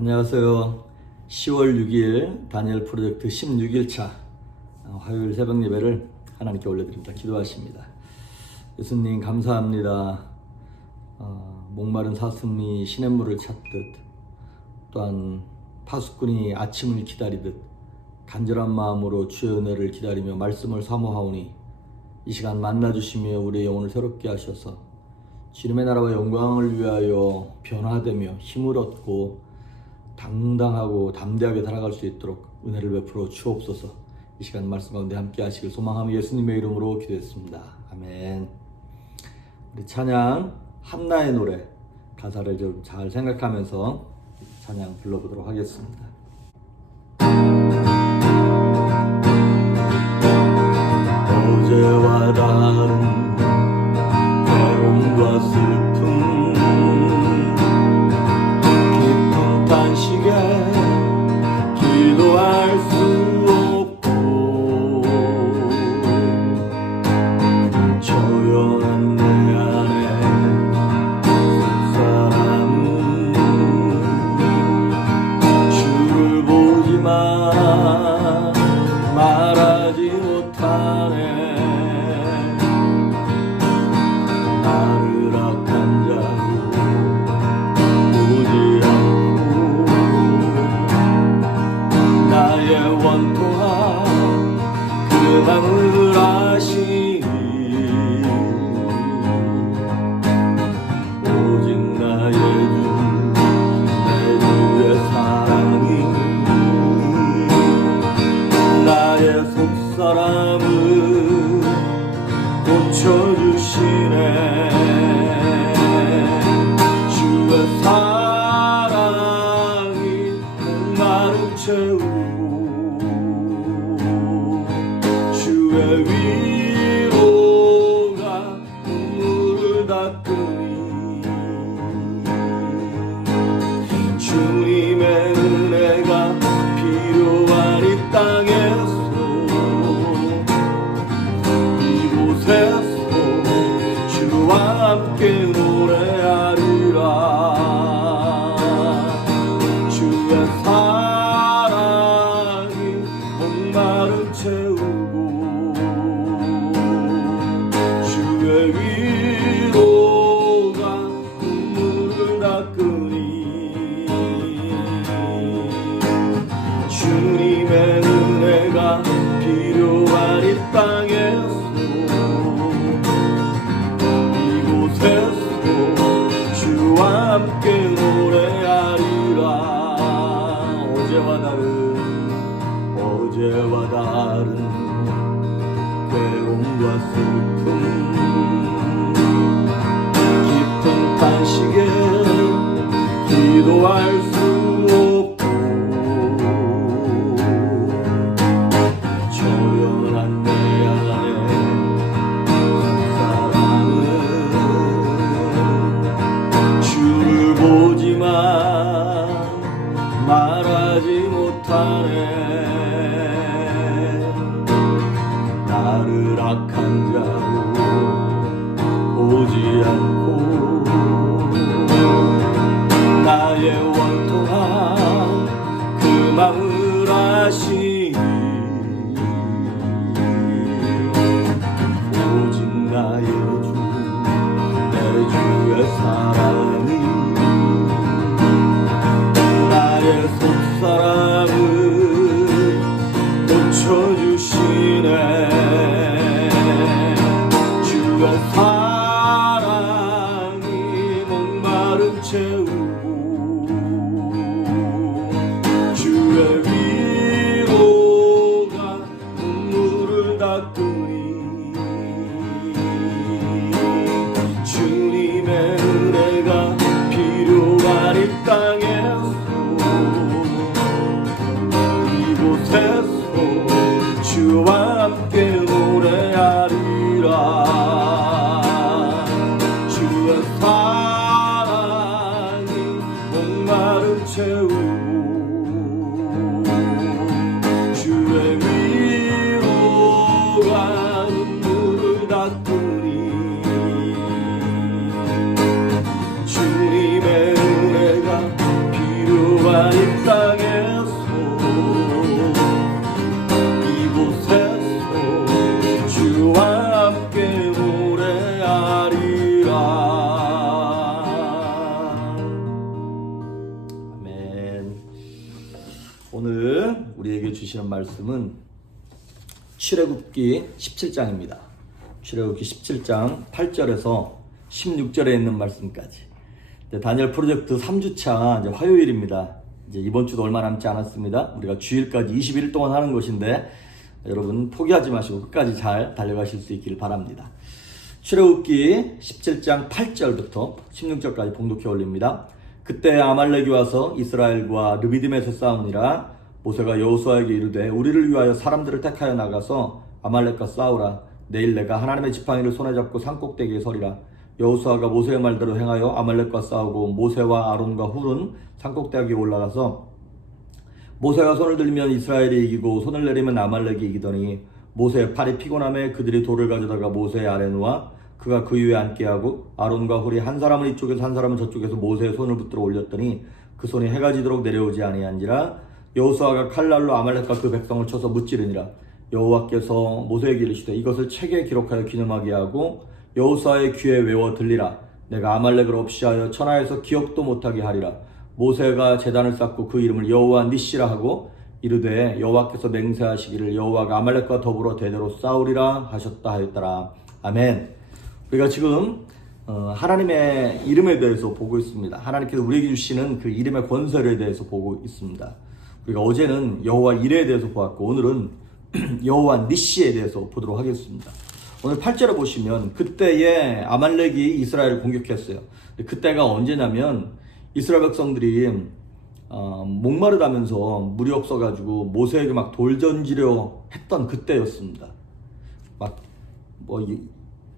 안녕하세요. 10월 6일 다니엘 프로젝트 16일차 화요일 새벽 예배를 하나님께 올려드립니다. 기도하십니다. 예수님 감사합니다. 목마른 사슴이 시냇물을 찾듯 또한 파수꾼이 아침을 기다리듯 간절한 마음으로 주의 은혜를 기다리며 말씀을 사모하오니 이 시간 만나주시며 우리의 영혼을 새롭게 하셔서 주님의 나라와 영광을 위하여 변화되며 힘을 얻고 당당하고 담대하게 살아갈 수 있도록 은혜를 베풀어 주옵소서. 이 시간 말씀 가운데 함께 하시길 소망하며 예수님의 이름으로 기도했습니다. 아멘. 우리 찬양 한나의 노래 가사를 좀 잘 생각하면서 찬양 불러보도록 하겠습니다. 어제와 다른 괴로움과 슬픔 깊은 탄식에 기도할 수 없고 조용한 내 안에 사람은 주를 보지만 말하지 못하네. 나를 악한 자로 보지 않고 나의 원통한 그 맘을 아시니 오직 나의 주 내 주의 사랑이 나의 속사람을 고쳐주시네. 주의 사랑이 목마름 채우고 주의 위로가 눈물을 닦으니 주님의 은혜가 필요한 이 땅에서 이곳에서 주와 함께 노래하리라. 주의 사랑이 목마름 채우고 주의 위로가 눈물을 닦으니 주님의 은혜가 필요한 이 땅에서 주와 함께 노래하리라. 어제와 다른 괴로움과 슬픔 깊은 탄식에 기도할 수 없고 조용한 내 안에 주를 보지만 말하지 못하네. 나를 악한 자로 보지 않고 나의 원통한 그 맘을 아시니 오직 나의 주 내 주의 사랑이 나의 속사람을 고쳐주시네. 주의 사랑이 목마름 채우고 주의 위로가 눈물을 닦으니 주님의 은혜가 필요한 이 땅에서 이곳에서 주와 함께 노래하리라. 주의 사랑이 목마름 채우고 주의 위로가 눈물을 닦으니 주님의 은혜가 필요한 오늘 우리에게 주시는 말씀은 출애굽기 17장입니다. 출애굽기 17장 8절에서 16절에 있는 말씀까지. 다니엘 프로젝트 3주차 이제 화요일입니다. 이제 이번 주도 얼마 남지 않았습니다. 우리가 주일까지 21일 동안 하는 것인데 여러분 포기하지 마시고 끝까지 잘 달려가실 수 있기를 바랍니다. 출애굽기 17장 8절부터 16절까지 봉독해 올립니다. 그때 아말렉이 와서 이스라엘과 르비딤에서 싸우니라. 모세가 여호수아에게 이르되 우리를 위하여 사람들을 택하여 나가서 아말렉과 싸우라. 내일 내가 하나님의 지팡이를 손에 잡고 산꼭대기에 서리라. 여호수아가 모세의 말대로 행하여 아말렉과 싸우고 모세와 아론과 훌은 산꼭대기에 올라가서 모세가 손을 들면 이스라엘이 이기고 손을 내리면 아말렉이 이기더니 모세의 팔이 피곤함에 그들이 돌을 가져다가 모세의 아래 놓아 그가 그 위에 앉게 하고 아론과 훌이 한 사람은 이쪽에서 한 사람은 저쪽에서 모세의 손을 붙들어 올렸더니 그 손이 해가 지도록 내려오지 아니한지라. 여호수아가 칼날로 아말렉과 그 백성을 쳐서 무찌르니라. 여호와께서 모세에게 이르시되 이것을 책에 기록하여 기념하게 하고 여호수아의 귀에 외워 들리라. 내가 아말렉을 없이 하여 천하에서 기억도 못하게 하리라. 모세가 제단을 쌓고 그 이름을 여호와 니시라 하고 이르되 여호와께서 맹세하시기를 여호와가 아말렉과 더불어 대대로 싸우리라 하셨다 하였더라. 아멘. 우리가 지금 하나님의 이름에 대해서 보고 있습니다. 하나님께서 우리에게 주시는 그 이름의 권세에 대해서 보고 있습니다. 우리가 어제는 여호와 이레에 대해서 보았고 오늘은 여호와 니시에 대해서 보도록 하겠습니다. 오늘 8절에 보시면 그때에 아말렉이 이스라엘을 공격했어요. 그때가 언제냐면 이스라엘 백성들이 목마르다면서 물이 없어가지고 모세에게 막 돌 던지려 했던 그때였습니다.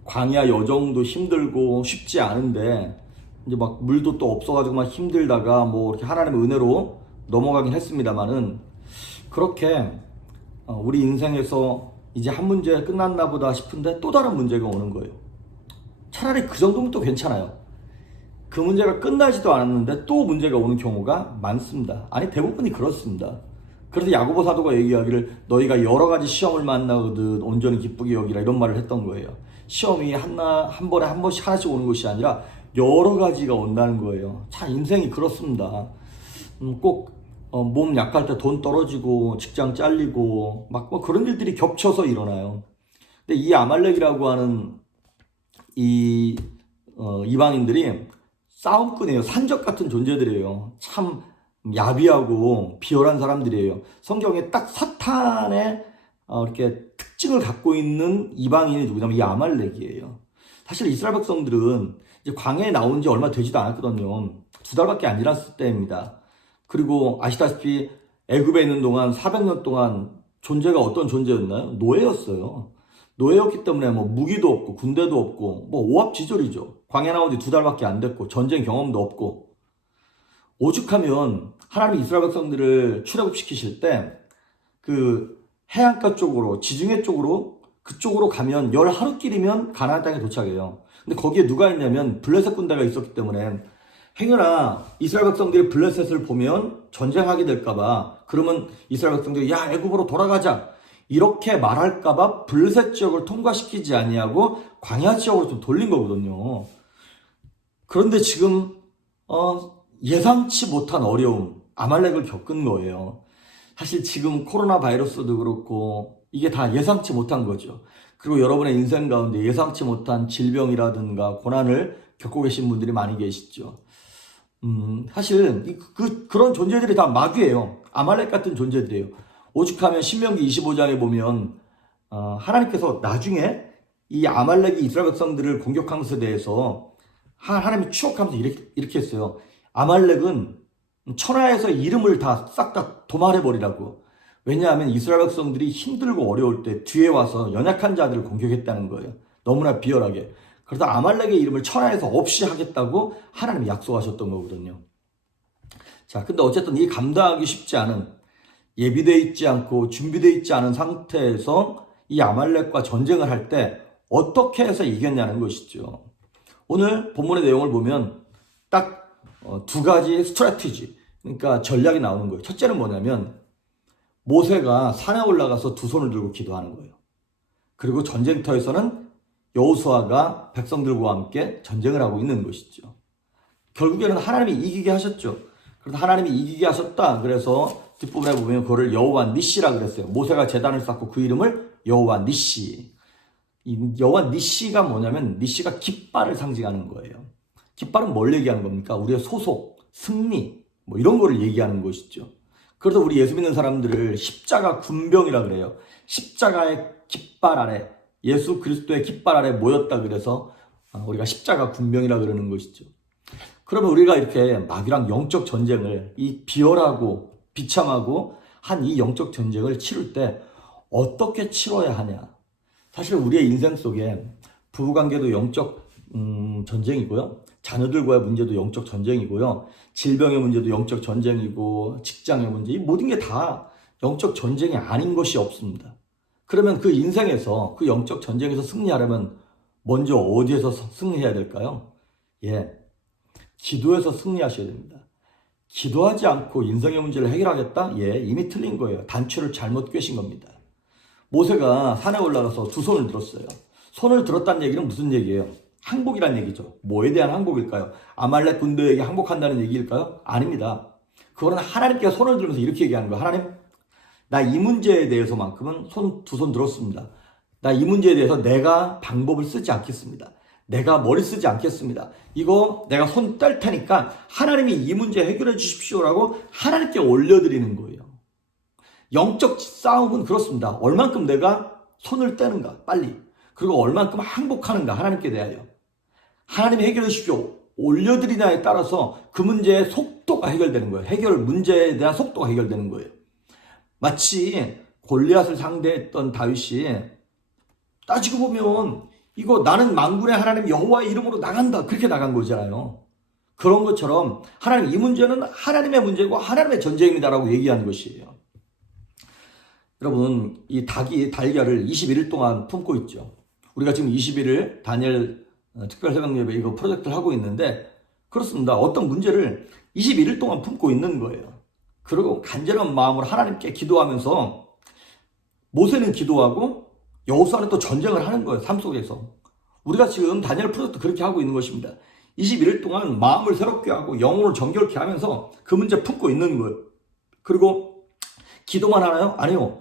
광야 여정도 힘들고 쉽지 않은데 이제 막 물도 또 없어가지고 막 힘들다가 뭐 이렇게 하나님의 은혜로 넘어가긴 했습니다만은 그렇게 우리 인생에서 이제 한 문제 끝났나 보다 싶은데 또 다른 문제가 오는 거예요. 차라리 그 정도면 또 괜찮아요. 그 문제가 끝나지도 않았는데 또 문제가 오는 경우가 많습니다. 아니 대부분이 그렇습니다. 그래서 야고보 사도가 얘기하기를 너희가 여러 가지 시험을 만나거든 온전히 기쁘게 여기라 이런 말을 했던 거예요. 시험이 한 번에 한 번씩 하나씩 오는 것이 아니라 여러 가지가 온다는 거예요. 참 인생이 그렇습니다. 꼭 몸 약할 때 돈 떨어지고 직장 잘리고 막 뭐 그런 일들이 겹쳐서 일어나요. 근데 이 아말렉이라고 하는 이 이방인들이 싸움꾼이에요. 산적 같은 존재들이에요. 참 야비하고 비열한 사람들이에요. 성경에 딱 사탄의 이렇게 특징을 갖고 있는 이방인이 누구냐면 이 아말렉이에요. 사실 이스라엘 백성들은 이제 광야에 나온 지 얼마 되지도 않았거든요. 2달밖에 안 지났을 때입니다. 그리고 아시다시피 애굽에 있는 동안 400년 동안 존재가 어떤 존재였나요? 노예였어요. 노예였기 때문에 뭐 무기도 없고 군대도 없고 뭐 오합지졸이죠. 광야 나온 지 2달밖에 안 됐고 전쟁 경험도 없고 오죽하면 하나님이 이스라엘 백성들을 출애굽시키실 때 그 해안가 쪽으로 지중해 쪽으로 그쪽으로 가면 10하루길이면 가나안 땅에 도착해요. 근데 거기에 누가 있냐면 블레셋 군대가 있었기 때문에 행여나 이스라엘 백성들이 블레셋을 보면 전쟁하게 될까봐 그러면 이스라엘 백성들이 야 애굽으로 돌아가자 이렇게 말할까봐 블레셋 지역을 통과시키지 아니하고 광야 지역으로 좀 돌린 거거든요. 그런데 지금 예상치 못한 어려움 아말렉을 겪은 거예요. 사실 지금 코로나 바이러스도 그렇고 이게 다 예상치 못한 거죠. 그리고 여러분의 인생 가운데 예상치 못한 질병이라든가 고난을 겪고 계신 분들이 많이 계시죠. 사실 그런 존재들이 다 마귀예요. 아말렉 같은 존재들이에요. 오죽하면 신명기 25장에 보면 하나님께서 나중에 이 아말렉이 이스라엘 백성들을 공격한 것에 대해서 하나님이 추억하면서 이렇게 했어요. 아말렉은 천하에서 이름을 다 싹 다 도말해버리라고. 왜냐하면 이스라엘 백성들이 힘들고 어려울 때 뒤에 와서 연약한 자들을 공격했다는 거예요. 너무나 비열하게. 그래서 아말렉의 이름을 천하에서 없이 하겠다고 하나님이 약속하셨던 거거든요. 자, 근데 어쨌든 이 감당하기 쉽지 않은 예비되어 있지 않고 준비되어 있지 않은 상태에서 이 아말렉과 전쟁을 할 때 어떻게 해서 이겼냐는 것이죠. 오늘 본문의 내용을 보면 딱 두 가지 스트래티지, 그러니까 전략이 나오는 거예요. 첫째는 뭐냐면 모세가 산에 올라가서 두 손을 들고 기도하는 거예요. 그리고 전쟁터에서는 여호수아가 백성들과 함께 전쟁을 하고 있는 것이죠. 결국에는 하나님이 이기게 하셨죠. 그래서 하나님이 이기게 하셨다. 그래서 뒷부분에 보면 그거를 여호와 니시라 그랬어요. 모세가 제단을 쌓고 그 이름을 여호와 니시. 이 여호와 니시가 뭐냐면 니시가 깃발을 상징하는 거예요. 깃발은 뭘 얘기하는 겁니까? 우리의 소속, 승리 뭐 이런 거를 얘기하는 것이죠. 그래서 우리 예수 믿는 사람들을 십자가 군병이라 그래요. 십자가의 깃발 아래, 예수 그리스도의 깃발 아래 모였다 그래서 우리가 십자가 군병이라 그러는 것이죠. 그러면 우리가 이렇게 마귀랑 영적 전쟁을 이 비열하고 비참하고 한 이 영적 전쟁을 치를 때 어떻게 치러야 하냐? 사실 우리의 인생 속에 부부관계도 영적 전쟁이고요. 자녀들과의 문제도 영적 전쟁이고요. 질병의 문제도 영적 전쟁이고 직장의 문제, 이 모든 게 다 영적 전쟁이 아닌 것이 없습니다. 그러면 그 인생에서 그 영적 전쟁에서 승리하려면 먼저 어디에서 승리해야 될까요? 기도에서 승리하셔야 됩니다. 기도하지 않고 인생의 문제를 해결하겠다? 이미 틀린 거예요. 단추를 잘못 꿰신 겁니다. 모세가 산에 올라가서 두 손을 들었어요. 손을 들었다는 얘기는 무슨 얘기예요? 항복이란 얘기죠. 뭐에 대한 항복일까요? 아말렉 군대에게 항복한다는 얘기일까요? 아닙니다. 그거는 하나님께 손을 들면서 이렇게 얘기하는 거예요. 하나님, 나 이 문제에 대해서만큼은 두 손 들었습니다. 나 이 문제에 대해서 내가 방법을 쓰지 않겠습니다. 내가 머리 쓰지 않겠습니다. 이거 내가 손 뗄 테니까 하나님이 이 문제 해결해 주십시오라고 하나님께 올려드리는 거예요. 영적 싸움은 그렇습니다. 얼만큼 내가 손을 떼는가 빨리, 그리고 얼만큼 항복하는가 하나님께 대하여. 하나님이 해결해 주십시오 올려드리냐에 따라서 그 문제의 속도가 해결되는 거예요. 해결 문제에 대한 속도가 해결되는 거예요. 마치 골리앗을 상대했던 다윗이 따지고 보면 이거 나는 만군의 하나님 여호와의 이름으로 나간다 그렇게 나간 거잖아요. 그런 것처럼 하나님 이 문제는 하나님의 문제고 하나님의 전쟁입니다라고 얘기하는 것이에요. 여러분, 이 닭이 달걀을 21일 동안 품고 있죠. 우리가 지금 21일 다니엘 특별 새벽 예배 이거 프로젝트를 하고 있는데 그렇습니다. 어떤 문제를 21일 동안 품고 있는 거예요. 그리고 간절한 마음으로 하나님께 기도하면서 모세는 기도하고 여호수아는 또 전쟁을 하는 거예요. 삶 속에서. 우리가 지금 다니엘 프로젝트 그렇게 하고 있는 것입니다. 21일 동안 마음을 새롭게 하고 영혼을 정결케 하면서 그 문제 품고 있는 거예요. 그리고 기도만 하나요? 아니요.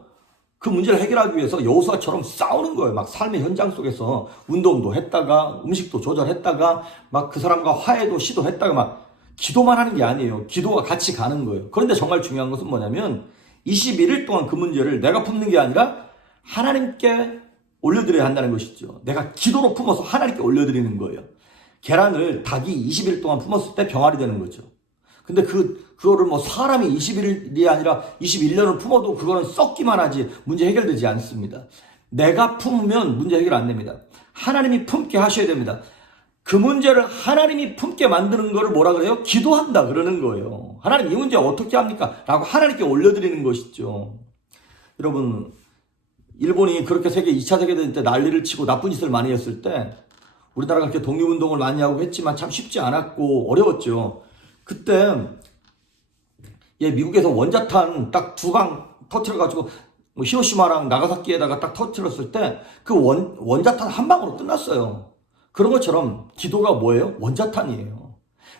그 문제를 해결하기 위해서 여호수아처럼 싸우는 거예요. 막 삶의 현장 속에서 운동도 했다가 음식도 조절했다가 막 그 사람과 화해도 시도했다가 막 기도만 하는 게 아니에요. 기도와 같이 가는 거예요. 그런데 정말 중요한 것은 뭐냐면 21일 동안 그 문제를 내가 품는 게 아니라 하나님께 올려드려야 한다는 것이죠. 내가 기도로 품어서 하나님께 올려드리는 거예요. 계란을 닭이 20일 동안 품었을 때 병아리 되는 거죠. 근데 그거를 뭐 사람이 21일이 아니라 21년을 품어도 그거는 썩기만 하지 문제 해결되지 않습니다. 내가 품으면 문제 해결 안 됩니다. 하나님이 품게 하셔야 됩니다. 그 문제를 하나님이 품게 만드는 거를 뭐라 그래요? 기도한다 그러는 거예요. 하나님 이 문제 어떻게 합니까? 라고 하나님께 올려드리는 것이죠. 여러분, 일본이 그렇게 세계 2차 세계대전 때 난리를 치고 나쁜 짓을 많이 했을 때 우리나라가 그렇게 독립운동을 많이 하고 했지만 참 쉽지 않았고 어려웠죠. 그때 미국에서 원자탄 딱 2강 터트려가지고 뭐 히로시마랑 나가사키에다가 딱 터트렸을 때 그 원자탄 한 방으로 끝났어요. 그런 것처럼 기도가 뭐예요? 원자탄이에요.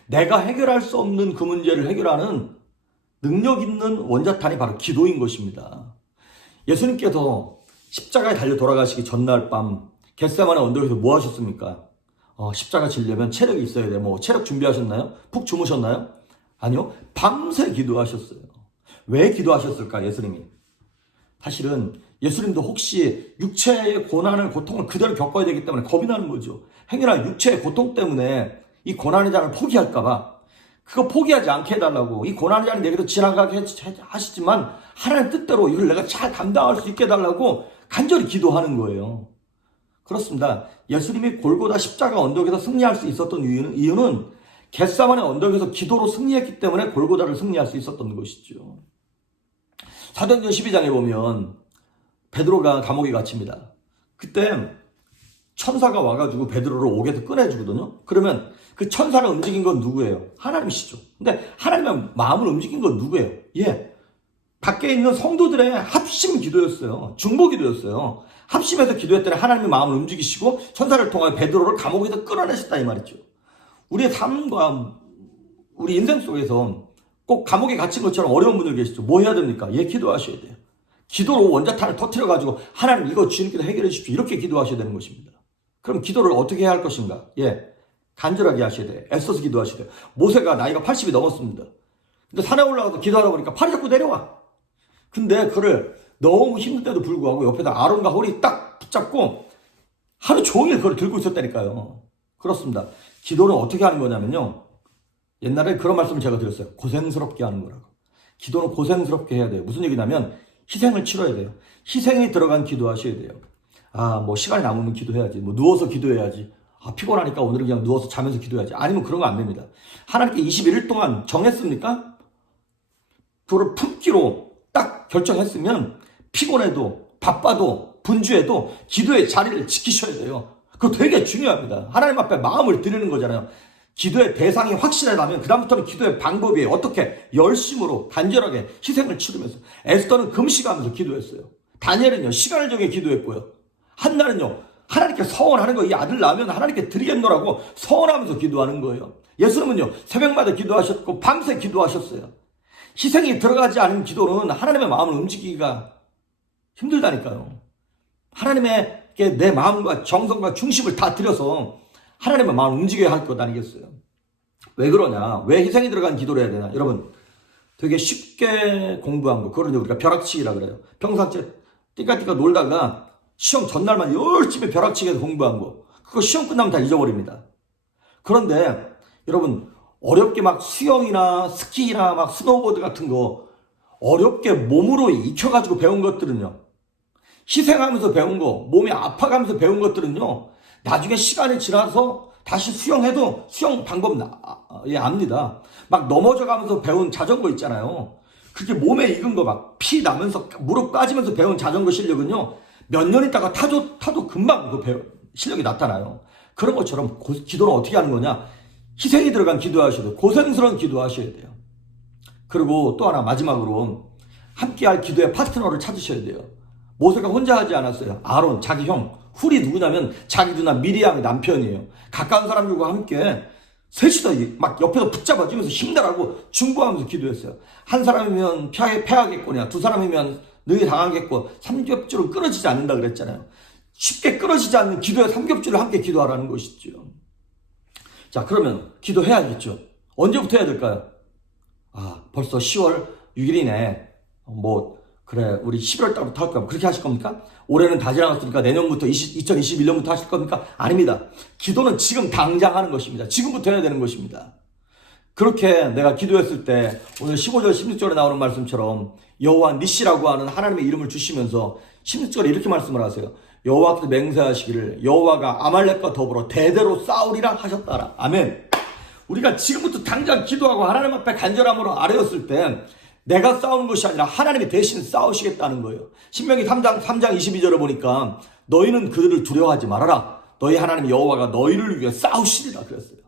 내가 해결할 수 없는 그 문제를 해결하는 능력 있는 원자탄이 바로 기도인 것입니다. 예수님께서 십자가에 달려 돌아가시기 전날 밤 겟세마네 언덕에서 뭐 하셨습니까? 십자가 지려면 체력이 있어야 돼. 뭐 체력 준비하셨나요? 푹 주무셨나요? 아니요. 밤새 기도하셨어요. 왜 기도하셨을까? 예수님이. 사실은 예수님도 혹시 육체의 고난을 고통을 그대로 겪어야 되기 때문에 겁이 나는 거죠. 행여나 육체의 고통 때문에 이 고난의 잔을 포기할까 봐 그거 포기하지 않게 해달라고. 이 고난의 잔이 내게도 지나가게 하시지만 하나님 뜻대로 이걸 내가 잘 감당할 수 있게 해달라고 간절히 기도하는 거예요. 그렇습니다. 예수님이 골고다 십자가 언덕에서 승리할 수 있었던 이유는 겟세마네 언덕에서 기도로 승리했기 때문에 골고다를 승리할 수 있었던 것이죠. 사도행전 12장에 보면 베드로가 감옥에 갇힙니다. 그때 천사가 와가지고 베드로를 옥에서 꺼내주거든요. 그러면 그 천사를 움직인 건 누구예요? 하나님이시죠. 근데 하나님의 마음을 움직인 건 누구예요? 밖에 있는 성도들의 합심 기도였어요. 중보 기도였어요. 합심해서 기도했더니 하나님의 마음을 움직이시고 천사를 통하여 베드로를 감옥에서 끌어내셨다 이 말이죠. 우리의 삶과 우리 인생 속에서 꼭 감옥에 갇힌 것처럼 어려운 분들 계시죠. 뭐 해야 됩니까? 예, 기도하셔야 돼요. 기도로 원자탄을 터뜨려가지고 하나님 이거 주님께서 해결해 주십시오. 이렇게 기도하셔야 되는 것입니다. 그럼 기도를 어떻게 해야 할 것인가? 예, 간절하게 하셔야 돼요. 애써서 기도하셔야 돼요. 모세가 나이가 80이 넘었습니다. 근데 산에 올라가서 기도하다 보니까 팔이 자꾸 내려와. 근데 그를 너무 힘든데도 불구하고 옆에다 아론과 홀이 딱 붙잡고 하루 종일 그걸 들고 있었다니까요. 그렇습니다. 기도는 어떻게 하는 거냐면요. 옛날에 그런 말씀을 제가 드렸어요. 고생스럽게 하는 거라고. 기도는 고생스럽게 해야 돼요. 무슨 얘기냐면 희생을 치러야 돼요. 희생이 들어간 기도하셔야 돼요. 뭐 시간이 남으면 기도해야지. 뭐 누워서 기도해야지. 피곤하니까 오늘은 그냥 누워서 자면서 기도해야지. 아니면 그런 거 안 됩니다. 하나님께 21일 동안 정했습니까? 그걸 품기로 딱 결정했으면 피곤해도 바빠도 분주해도 기도의 자리를 지키셔야 돼요. 그거 되게 중요합니다. 하나님 앞에 마음을 드리는 거잖아요. 기도의 대상이 확실하다면 그다음부터는 기도의 방법이 어떻게 열심으로 간절하게 희생을 치르면서 에스더는 금식하면서 기도했어요. 다니엘은요 시간을 정해 기도했고요. 한나는요 하나님께 서원하는 거 이 아들 낳으면 하나님께 드리겠노라고 서원하면서 기도하는 거예요. 예수님은요 새벽마다 기도하셨고 밤새 기도하셨어요. 희생이 들어가지 않은 기도는 하나님의 마음을 움직이기가 힘들다니까요. 하나님에게 내 마음과 정성과 중심을 다 들여서 하나님의 마음을 움직여야 할 것 아니겠어요? 왜 그러냐? 왜 희생이 들어간 기도를 해야 되나? 여러분, 되게 쉽게 공부한 거, 그걸 우리가 벼락치기라 그래요. 평상시에 띠까띠까 놀다가 시험 전날만 열심히 벼락치기해서 공부한 거, 그거 시험 끝나면 다 잊어버립니다. 그런데 여러분, 어렵게 막 수영이나 스키나 막 스노우보드 같은 거 어렵게 몸으로 익혀가지고 배운 것들은요, 희생하면서 배운 거, 몸이 아파가면서 배운 것들은요, 나중에 시간이 지나서 다시 수영해도 수영 방법 압니다. 막 넘어져가면서 배운 자전거 있잖아요. 그게 몸에 익은 거 막 피 나면서 무릎 빠지면서 배운 자전거 실력은요, 몇 년 있다가 타도 금방 그 실력이 나타나요. 그런 것처럼 기도는 어떻게 하는 거냐? 희생이 들어간 기도하셔야 돼요. 고생스러운 기도하셔야 돼요. 그리고 또 하나 마지막으로 함께할 기도의 파트너를 찾으셔야 돼요. 모세가 혼자 하지 않았어요. 아론, 자기 형, 훌이 누구냐면 자기 누나 미리암의 남편이에요. 가까운 사람들과 함께 셋이서 막 옆에서 붙잡아주면서 힘내라고 중보하면서 기도했어요. 한 사람이면 패하겠거냐, 두 사람이면 너희 당하겠고, 삼겹줄은 끊어지지 않는다 그랬잖아요. 쉽게 끊어지지 않는 기도의 삼겹줄을 함께 기도하라는 것이죠. 자, 그러면 기도해야겠죠. 언제부터 해야 될까요? 벌써 10월 6일이네. 그래, 우리 11월 달부터 할까? 그렇게 하실 겁니까? 올해는 다 지나갔으니까 내년부터 2021년부터 하실 겁니까? 아닙니다. 기도는 지금 당장 하는 것입니다. 지금부터 해야 되는 것입니다. 그렇게 내가 기도했을 때 오늘 15절 16절에 나오는 말씀처럼 여호와 니시라고 하는 하나님의 이름을 주시면서 16절에 이렇게 말씀을 하세요. 여호와께서 맹세하시기를 여호와가 아말렉과 더불어 대대로 싸우리라 하셨다라. 아멘. 우리가 지금부터 당장 기도하고 하나님 앞에 간절함으로 아뢰었을 때 내가 싸우는 것이 아니라 하나님이 대신 싸우시겠다는 거예요. 신명기 3장 22절을 보니까 너희는 그들을 두려워하지 말아라. 너희 하나님 여호와가 너희를 위해 싸우시리라 그랬어요.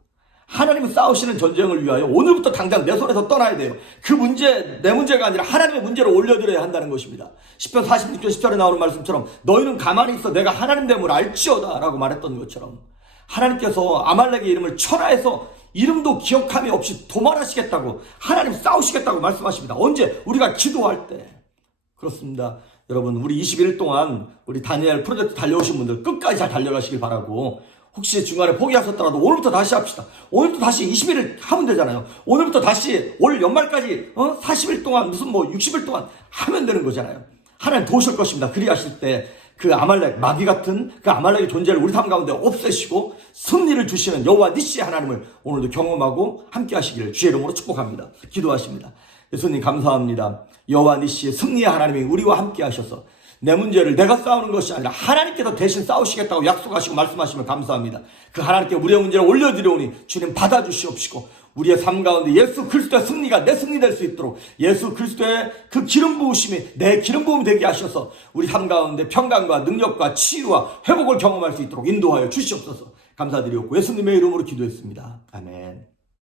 하나님은 싸우시는 전쟁을 위하여 오늘부터 당장 내 손에서 떠나야 돼요. 그 문제, 내 문제가 아니라 하나님의 문제를 올려드려야 한다는 것입니다. 시편 46편 10절에 나오는 말씀처럼 너희는 가만히 있어 내가 하나님 됨을 알지어다 라고 말했던 것처럼 하나님께서 아말렉의 이름을 천하에서 이름도 기억함이 없이 도말하시겠다고 하나님 싸우시겠다고 말씀하십니다. 언제? 우리가 기도할 때. 그렇습니다. 여러분 우리 21일 동안 우리 다니엘 프로젝트 달려오신 분들 끝까지 잘 달려가시길 바라고 혹시 중간에 포기하셨더라도 오늘부터 다시 합시다. 오늘부터 다시 21일 하면 되잖아요. 오늘부터 다시 올 연말까지 40일 동안 무슨 60일 동안 하면 되는 거잖아요. 하나님 도우실 것입니다. 그리하실 때 그 아말렉 마귀 같은 그 아말렉의 존재를 우리 삶 가운데 없애시고 승리를 주시는 여호와 니시의 하나님을 오늘도 경험하고 함께 하시기를 주의 이름으로 축복합니다. 기도하십니다. 예수님 감사합니다. 여호와 니시의 승리의 하나님이 우리와 함께 하셔서 내 문제를 내가 싸우는 것이 아니라 하나님께서 대신 싸우시겠다고 약속하시고 말씀하시면 감사합니다. 그 하나님께 우리의 문제를 올려드려오니 주님 받아주시옵시고 우리의 삶 가운데 예수 그리스도의 승리가 내 승리 될 수 있도록 예수 그리스도의 그 기름 부으심이 내 기름 부음이 되게 하셔서 우리 삶 가운데 평강과 능력과 치유와 회복을 경험할 수 있도록 인도하여 주시옵소서. 감사드리옵고 예수님의 이름으로 기도했습니다. 아멘.